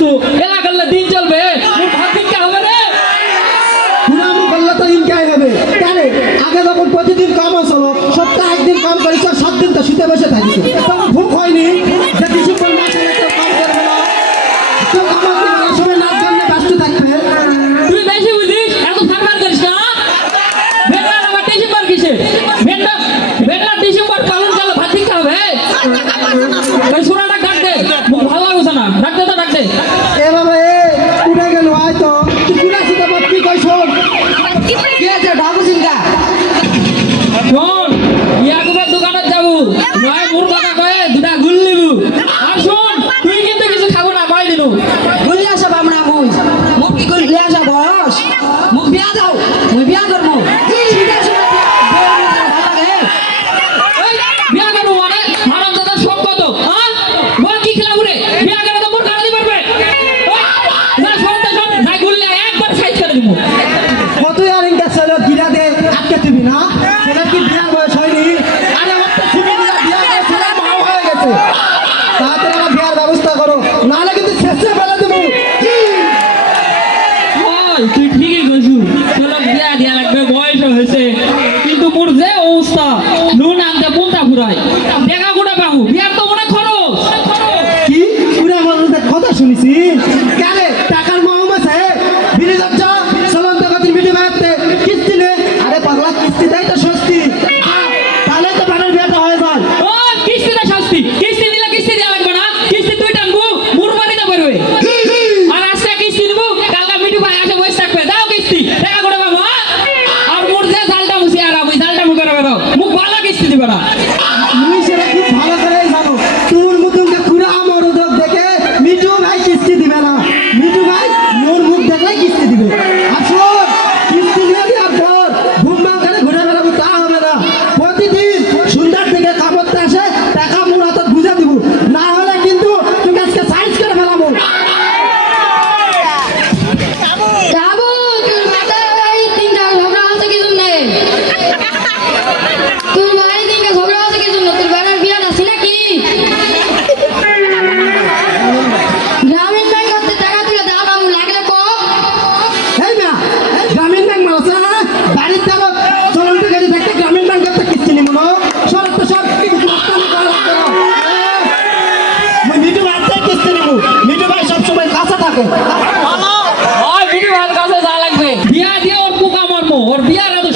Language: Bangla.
কিছু এলা করলে দিন চলবে আগে যখন প্রতিদিন কম আসলো, সপ্তাহে একদিন কম করেছ সাত দিন তো শুতে বসে থাকিস তখন ভুক হয়নি। যে কিছু করবে না। দিব কত আর ইনকা চলো গিরা দে আটকে না? সেটা কি বিয়ার বয়স আরে বিয়ার হয়ে গেছে। তাড়াতাড়ি আমার ব্যবস্থা করো নাহলে কিন্তু শেষে ফেলে দেবো। তুই ঠিকই কইছু তোর বিয়া দিয়া লাগবে বয়স হয়েছে। কিন্তু মোর যে অবস্থা নুন আনতে পুনটা ফুরায়। দেখা গুণা পাহু বিয়ার করো বিয়া দিয়ে ওর পোকা মারবো ওর বিয়ার এত